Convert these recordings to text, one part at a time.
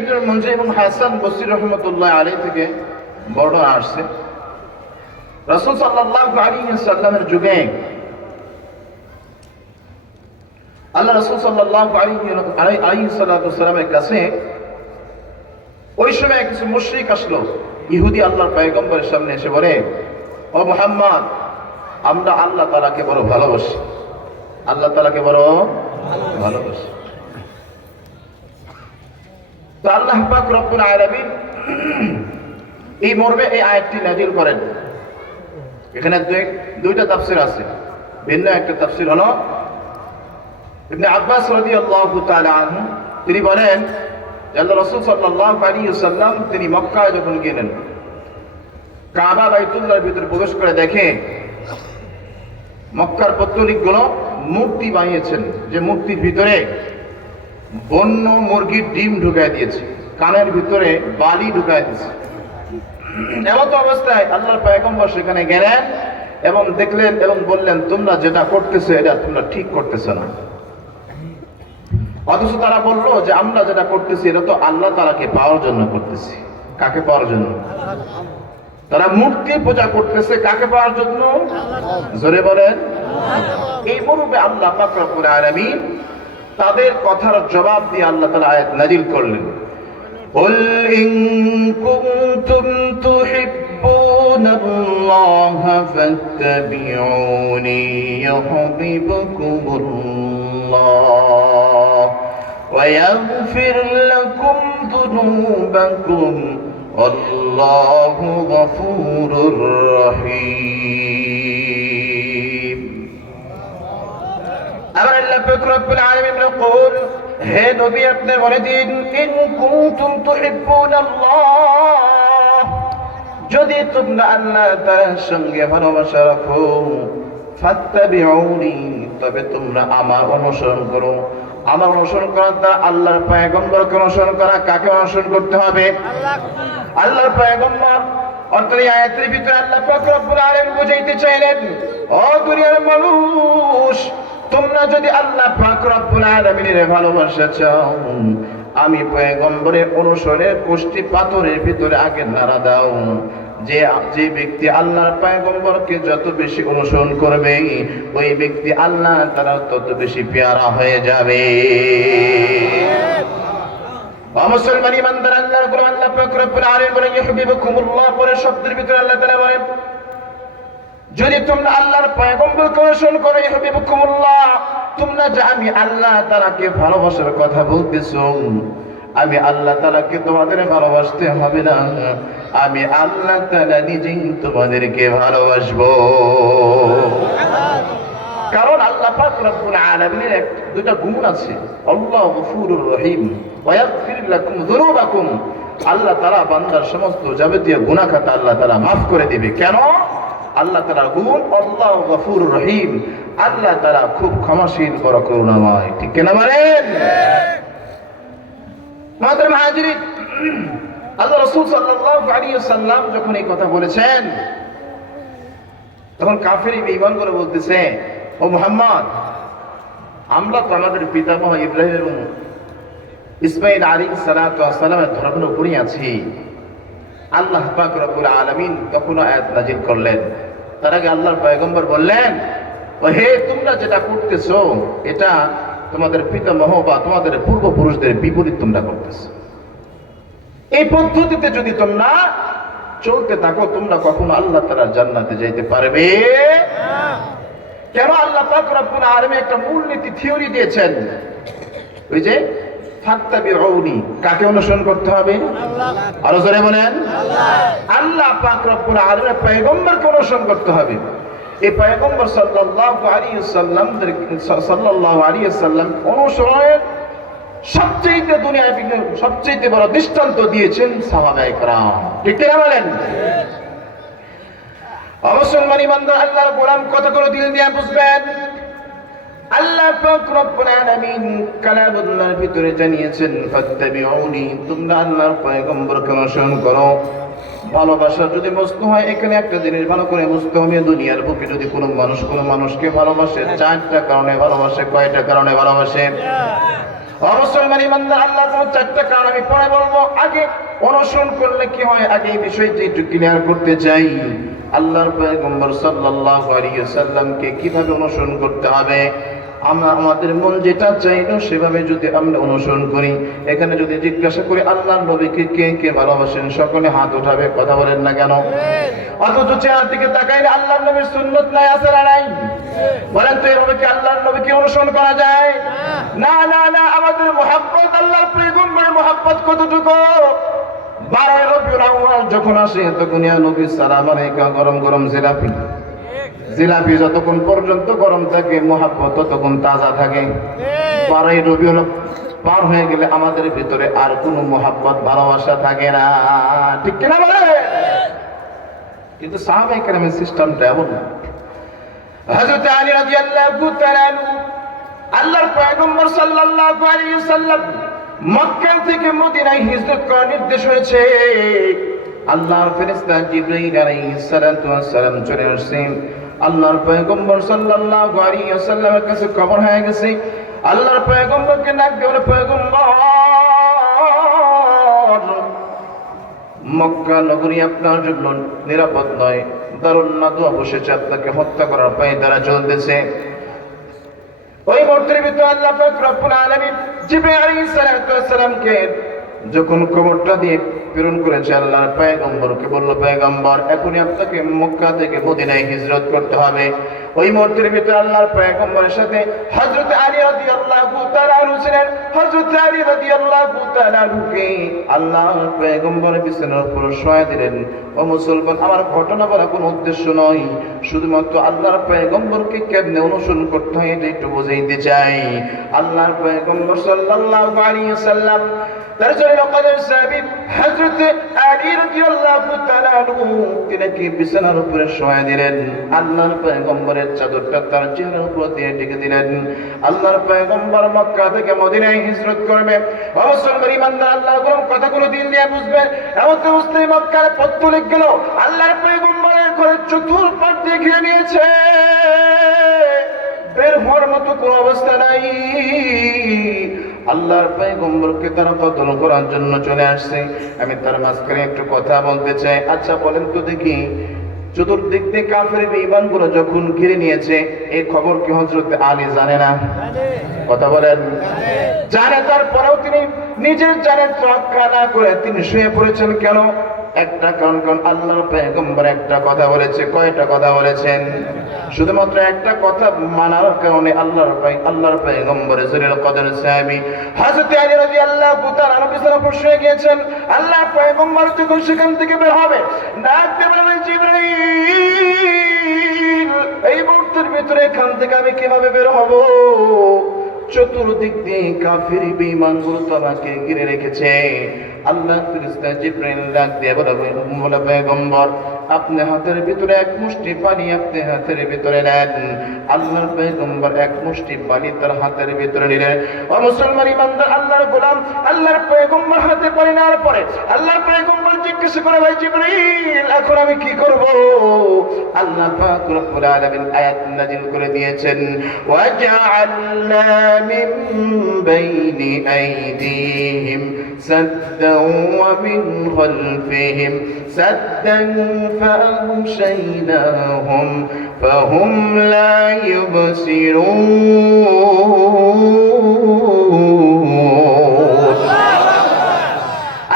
ইবনুল হাসান বসরি রহমতুল্লাহ আলী থেকে বর্ণনা আসছে। রাসূল সাল্লাল্লাহু আলাইহি সাল্লামের যুগে আল্লাহ রাসূল সাল্লাল্লাহু আলাইহি আলাইহি কাছে ওই সময় কিছু মুশরিক আসলো। ইহুদি আল্লাহর পয়গম্বরের সামনে এসে বলে, ও মুহাম্মদ, আমরা আল্লাহ তালাকে বড় ভালোবাসি। আল্লাহ তালাকে বড় ভালোবাসি। তো আল্লাহ পাক রব্বুল আলামিন এই মর্মে এই আয়াতটি নাজিল করেন। এখানে দুই- দুইটা তাফসির আছে। ভিন্ন একটা তাফসির হলো ইবনে আব্বাস রাদিয়াল্লাহু তাআলা আনহু, তিনি বলেন আল্লাহ রাসূল সাল্লাল্লাহু আলাইহি ওয়াসাল্লাম তিনি মক্কায় যখন গেলেন, কাবা বাইতুল্লাহর ভিতরে প্রবেশ করে দেখে মক্কার পত্তলিকগুলো মূর্তি বানিয়েছেন। যে মূর্তির ভিতরে বন্য মুরগির ডিম ঢুকায় দিয়েছে। কানের ভিতরে বালি ঢুকায় দিয়েছে। এমত অবস্থায় আল্লাহর পয়গম্বর সেখানে গেলেন এবং দেখলেন এবং বললেন, তোমরা যেটা করতেছো, এটা তোমরা ঠিক করতেছো না। অথচ তারা বলল যে, আমরা যেটা করতেছি, এটা তো আল্লাহ তালাকে পাওয়ার জন্য করতেছি। কাকে পাওয়ার জন্য? তারা মূর্তি পূজা করতেছে কাকে পাওয়ার জন্য? জোরে বলেন। এই মরুবে আল্লাহ পাক রব্বুল আলামিন তাদের কথার জবাব দিয়ে আল্লাহ তাআলা আয়াত নাজিল করলেন قل إن كنتم تحبون الله فاتبعوني يحببكم الله ويغفر لكم ذنوبكم والله غفور رحيم রব্বুল আলামিন হে নবী, আপনি বলে দিন, ইন কুনতুম যদি তোমরা আল্লাহ তাআলার সঙ্গে ভালোবাসা রাখো, ফাত্তাবিউনি, তবে তোমরা আমার অনুসরণ করো। আমার অনুসরণ করার দ্বারা আল্লাহর পয়গম্বরকে অনুসরণ করা কাকে অনুসরণ করতে হবে? আল্লাহর পয়গম্বর। অর্থাৎ এই আয়াতের ভিতরে আল্লাহ পাক রব্বুল আলামিন বুঝাইতে চাইলেন, ও দুনিয়ার মানুষ তোমরা যদি আল্লাহ পাক রব্বুল চাও, আমি পয়গম্বরের অনুসরণের কোষ্ঠী পাথরের ভিতরে আগে নাড়া দাও। যে যে ব্যক্তি আল্লাহর পয়গম্বরকে যত বেশি অনুসরণ করবে, ওই ব্যক্তি আল্লাহ তারা তত বেশি পেয়ারা হয়ে যাবে। মুসলমান ইমানদার, আল্লাহর গোলাম, আল্লাহ পাক রব্বুল আলামিন বলেন, ইউহিব্বুকুমুল্লাহ পরে শব্দের ভিতরে আল্লাহ তাআলা বলেন যদি তোমরা আল্লাহর পয়গম্বরকে অনুসরণ করো ইউহিব্বুকুমুল্লাহ তোমরা যে আমি আল্লাহ তাআলাকে ভালোবাসার কথা বলতেছো, আমি আল্লাহ তাআলাকে তোমাদের ভালোবাসতে হবে না, আমি আল্লাহ তাআলা নিজেই তোমাদেরকে ভালোবাসবো। কারণ আল্লাহ পাক এক দুটো গুণ আছে। আল্লাহ গফুরুর রহিম ওয়া লাকুম যুনুবাকুম। আল্লাহ তাআলা বান্দার সমস্ত যাবতীয় গুনাহ খাতা আল্লাহ তাআলা maaf করে দিবে। কেন? আল্লাহ তাআলার গুণ আল্লাহ গফুরুর রহিম। আল্লাহ তাআলা খুব ক্ষমাশীল, বড় করুণাময়। ঠিক কিনা বলেন? মাদার হাজিরি আল্লাহ রাসূল সাল্লাল্লাহু আলাইহি ওয়াসাল্লাম যখন এই কথা বলেছেন, তখন কাফের করে বলতেছে, ও মোহাম্মদ, আমরা তো আমাদের পিতামহ ইব্রাহিম এবং ইসমাইল আলী ধর্মের আছি। আল্লাহ পাক রব্বুল আলামিন তখন আয়াত নাজিল করলেন। তার আগে আল্লাহর পয়গম্বর বললেন ও হে তোমরা যেটা করতেছো, এটা তোমাদের পিতামহ বা তোমাদের পূর্বপুরুষদের বিপরীত তোমরা করতেছো। এই পদ্ধতিতে যদি তোমরা চলতে থাকো, তোমরা কখনো আল্লাহ তাআলার জান্নাতে যাইতে পারবে কেন? আল্লাহ পাক রব্বুল আলামিন একটা মূলনীতি থিওরি দিয়েছেন। ওই যে কাকে অনুসরণ করতে হবে আরো জোরে বলেন আল্লাহ পাক রব্বুল আলামিনের পয়গম্বরকে অনুসরণ করতে হবে এই পয়গম্বর সাল্লাল্লাহু আলাইহি ওয়াসাল্লাম সাল্লাল্লাহু আলাইহি ওয়াসাল্লাম অনুসরণের সবচেয়ে দুনিয়ায় সবচেয়ে বড় দৃষ্টান্ত দিয়েছেন সাহাবায়ে کرام ঠিক কিনা বলেন অবসলমান ইমানদার আল্লাহর গোলাম কতগুলো দিল দিয়ে বুঝবেন আল্লাহ পাক রব্বুল আলামিন কালামুল্লাহর ভিতরে জানিয়েছেন, ফাত্তাবিউনি, তোমরা আল্লাহর পয়গম্বরকে অনুসরণ করো। ভালোবাসা যদি বস্তু হয়, এখানে একটা জিনিস ভালো করে বুঝতে হবে, দুনিয়ার বুকে যদি কোনো মানুষ কোনো মানুষকে ভালোবাসে, চারটা কারণে ভালোবাসে, কয়টা কারণে ভালোবাসে? আল্লাহ চারটা কারণ আমি পরে বলব। আগে অনুসরণ করলে কি হয়? আগে এই বিষয়টি একটু ক্লিয়ার করতে চাই। আল্লাহর পয়গম্বর সাল্লাল্লাহু আলাইহি সাল্লামকে কীভাবে অনুসরণ করতে হবে? আমরা আমাদের মন যেটা চাইলো সেভাবে যদি আমরা অনুসরণ করি, এখানে যদি জিজ্ঞাসা করি, আল্লাহর নবীকে কে কে ভালোবাসেন? সকলে হাত উঠাবে, কথা বলেন না কেন? অথচ চেহার দিকে তাকাইলে আল্লাহর নবীর সুন্নত নাই, আছে না নাই? বলেন তো এভাবে কি আল্লাহর নবীকে অনুসরণ করা যায়? না না না, আমাদের মোহাব্বত, আল্লাহর পয়গম্বরের মোহাব্বত কতটুকু? বারোই রবিউল আউয়াল যখন আসে তখন ইয়া নবী সালাম আলাইকা গরম গরম জিলাপি। জিলাপি যতক্ষণ পর্যন্ত গরম থাকে, মোহাব্বত ততক্ষণ তাজা থাকে। বারোই রবিউল পার হয়ে গেলে আমাদের ভিতরে আর কোনো মোহাব্বত, ভালোবাসা থাকে না। ঠিক কিনা বলে? কিন্তু সাহাবাই সিস্টেমটা এমন না। হযরত আলী রাদিয়াল্লাহু তাআলা আল্লাহর পয়গম্বর সাল্লাল্লাহু আলাইহি সাল্লাম মক্কা থেকে মদিনায় হিজরত করার নির্দেশ হয়েছে। আল্লাহর ফেরেশতা আলাইহিস সালাম চলে আল্লাহর পয়গম্বর সাল্লাল্লাহু আলাইহি ওয়াসাল্লামের কাছে খবর হয়ে গেছে। আল্লাহর পয়গম্বরকে ডাক দিয়ে বলে, পয়গম্বর, মক্কা নগরী আপনার জন্য নিরাপদ নয়। দারুণ নাদুয়া বসেছে আপনাকে হত্যা করার পায়ে দ্বারা চলতেছে ওই মুহূর্তের ভিতরে আল্লাহ পাক রব্বুল আলামিন জিবরাইল আলাইহিস সালামকে যখন খবরটা দিয়ে প্রেরণ করেছে আল্লাহর পয়গম্বরকে, বলল, পয়গম্বর, এখনই আপনাকে মক্কা থেকে মদিনায় হিজরত করতে হবে। ওই মুহূর্তের ভিতরে আল্লাহর পয়গম্বরের সাথে হযরত আলী রাদিয়াল্লাহু তাআলা আনহু ছিলেন। হযরত আলী রাদিয়াল্লাহু তাআলা আনহুকে আল্লাহর পয়গম্বর বিছানার উপর শোয়া দিলেন। ও মুসলমান, আমার ঘটনা বলা কোনো উদ্দেশ্য নয়। শুধুমাত্র আল্লাহর পয়গম্বরকে কেমনে অনুসরণ করতে হয় এটা একটু বুঝাইতে চাই। আল্লাহর পয়গম্বর সাল্লাল্লাহু আলাইহি সাল্লাম তার জন্য কদর সাহেব হযরত আলী রাদিয়াল্লাহু তাআলা আনহু তিনাকে বিছানার উপরে শোয়া দিলেন। আল্লাহর পয়গম্বরের চাদরটা তার চেহারার উপর দিয়ে ঢেকে দিলেন। আল্লাহর পয়গম্বর মক্কা থেকে মদিনায় হিজরত করবে। অবসর ইমানদার, আল্লাহ গরম কথাগুলো দিন দিয়ে বুঝবেন এমন মুসলিম মক্কার পথ তুলে গেল আল্লাহর পয়গম্বরের ঘরে চতুর্পাঠ ঘিরে নিয়েছে। বের হওয়ার মতো কোনো অবস্থা নাই। আল্লাহর পয়গম্বরকে তারা কতল করার জন্য চলে আসছে? আমি তার মাঝখানে একটু কথা বলতে চাই। আচ্ছা বলেন তো দেখি। চতুর্দিক দিয়ে কাফের বিমানগুলো যখন ঘিরে নিয়েছে এই খবর কি হজরত আলী জানে না? কথা বলেন। জানে, তারপরেও তিনি নিজের জানে রক্ষা না করে তিনি শুয়ে পড়েছেন কেন? একটা কারণ কারণ আল্লাহর পেগম্বর একটা কথা বলেছে, কয়টা কথা বলেছেন? শুধুমাত্র একটা কথা মানার কারণে আল্লাহর পাই আল্লাহর পেগম্বরের জলিল কদর সাহাবী হযরত আলী রাদিয়াল্লাহু তাআলা নবী সাল্লাল্লাহু আলাইহি গিয়েছেন আল্লাহর পেগম্বর যখন সেখান থেকে বের হবে, ডাক দিয়ে বলবেন জিবরাইল, এই মুহূর্তের ভিতরে এখান থেকে আমি কীভাবে বের হব? চতুর্দিক দিয়ে কাফির বেঈমানগুলো তোমাকে ঘিরে রেখেছে। আল্লাহ ফিরিস্তা জিব্রাইল ডাক দিয়ে বলে পয়গম্বর আপনি হাতের ভিতরে এক মুষ্টি পানি, আপনি হাতের ভিতরে নেন। আল্লাহর পয়গম্বর এক মুষ্টি পানি তার হাতের ভিতরে নিলেন ও মুসলমান ইমানদার, আল্লাহর গোলাম, আল্লাহর পয়গম্বর হাতে পানি নেওয়ার পরে আল্লাহর পয়গম্বর জিজ্ঞেস করে, ভাই জিবরাইল এখন আমি কি করব? আল্লাহ পাক রব্বুল আলামিন আয়াত নাযিল করে দিয়েছেন, ওয়াজআলনা মিন বাইনি আইদিহিম সাদ্দা ওয়া মিন খালফিহিম সাদ্দান فأغشيناهم فهم لا يبصرون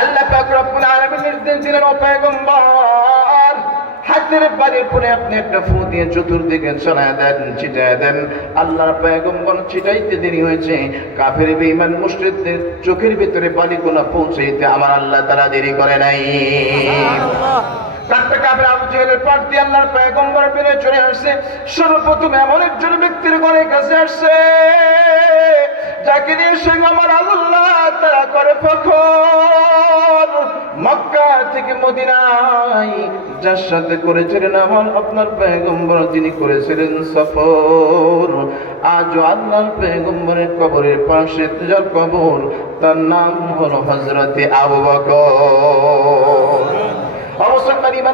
আল্লাহ পাক রব্বুল আলামিন নির্দেশ দিলেন ও পয়গম্বর হাতের বাড়ির পরে আপনি একটা ফু দিয়ে চতুর্দিকে ছড়ায় দেন ছিটায় দেন আল্লাহর পয়গম্বর ছিটাইতে দেরি হয়েছে কাফের বেঈমান মুশরিকদের চোখের ভিতরে পানিগুলো পৌঁছাইতে আমার আল্লাহ তারা দেরি করে নাই কাটতে কাফের আবু জেহেলের পাশ দিয়ে আল্লাহর পয়গম্বর বেরিয়ে চলে আসছে। সর্বপ্রথম এমন একজন ব্যক্তির ঘরে কাছে আসছে, যাকে নিয়ে সে আমার আল্লাহ তারা করে ফখর। মক্কা থেকে মদিনায় যার সাথে করেছিলেন আমার আপনার পেগম্বর যিনি করেছিলেন সফর। আজও আল্লাহর পেগম্বরের কবরের পাশে যার কবর, তার নাম হলো হজরতে আবু বকর।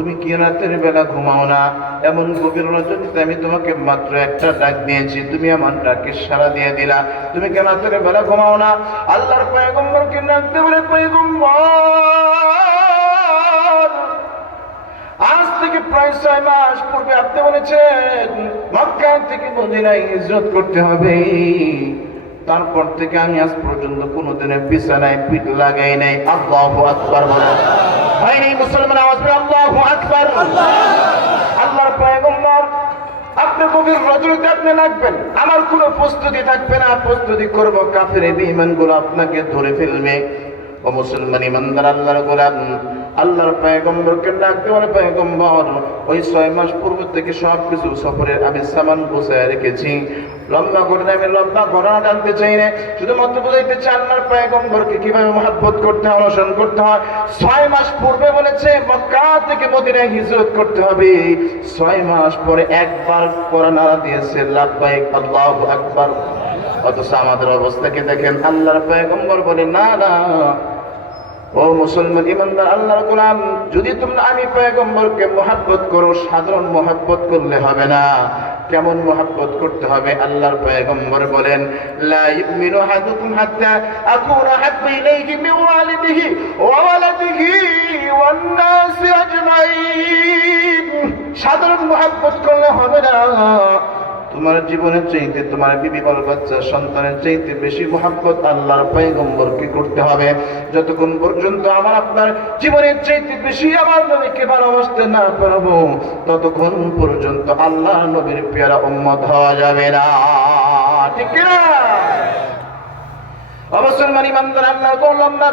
তুমি কি রাতের বেলা ঘুমাও না? এমন গভীর রজনীতে আমি তোমাকে মাত্র একটা ডাক দিয়েছি। তুমি আমার ডাকে সারা দিয়ে দিলা। তুমি কেন রাতের বেলা ঘুমাও না? আল্লাহর পয়গম্বরকে ডাকতে বলে, পয়গম্বর! আজ থেকে প্রায় ছয় মাস পূর্বে আপনি বলেছেন, মক্কা থেকে মদিনায় হিজরত করতে হবে। তারপর থেকে আমি আজ পর্যন্ত কোনোদিনের বিছানায় পিঠ লাগাই নাই। আল্লাহু আকবার বলে। হয়নি মুসলমান আওয়াজ আল্লাহু আকবার। আল্লাহর পয়গম্বর, আপনি কবির রজনীতে আপনি লাগবেন। আমার কোনো প্রস্তুতি থাকবে না, প্রস্তুতি করব কাফের বিমানগুলো আপনাকে ধরে ফেলবে। ও মুসলমান ইমানদার আল্লাহর গোলাম, আল্লাহর পয়গম্বরকে ডাকতে পারে পয়গম্বর। ওই ছয় মাস পূর্ব থেকে সব কিছু সফরের আমি সামান গোছায় রেখেছি। লম্বা করে আমি লম্বা ঘটনা জানতে চাই না শুধুমাত্র বুঝাইতে চাই আল্লাহর পয়গম্বরকে কীভাবে মহাব্বত করতে হয়, অনুসরণ করতে হয়। ছয় মাস পূর্বে বলেছে, মক্কা থেকে মদিনায় হিজরত করতে হবে। ছয় মাস পরে একবার করা নাড়া দিয়েছে, লাভবাহিক, আল্লাহ আকবার। অথচ আমাদের অবস্থাকে দেখেন? আল্লাহর পয়গম্বর বলে, না না ও মুসলমান ইমানদার, আল্লাহর গোলাম, যদি তোমরা আমি পয়গম্বরকে মহাব্বত করো, সাধারণ মহাব্বত করলে হবে না। কেমন মহাব্বত করতে হবে? আল্লাহর পয়গম্বর বলেন, লা ইউমিনু আহাদুকুম হাত্তা আকুনা হাব্বা ইলাইহি মিন ওয়ালিদিহি ওয়া ওয়ালাদিহি ওয়ান নাসি আজমাইন। সাধারণ মহাব্বত করলে হবে না। তোমার জীবনের চাইতে, তোমার বিবি বল বাচ্চা সন্তানের চাইতে বেশি মোহাব্বত আল্লাহর পয়গম্বরকে করতে হবে। যতক্ষণ পর্যন্ত আমার আপনার জীবনের চাইতে বেশি আমার নবীকে ভালোবাসতে না পারব, ততক্ষণ পর্যন্ত আল্লাহ নবীর পেয়ারা উম্মত হওয়া যাবে না। ঠিক না অবসর মানি মান্দার আল্লাহ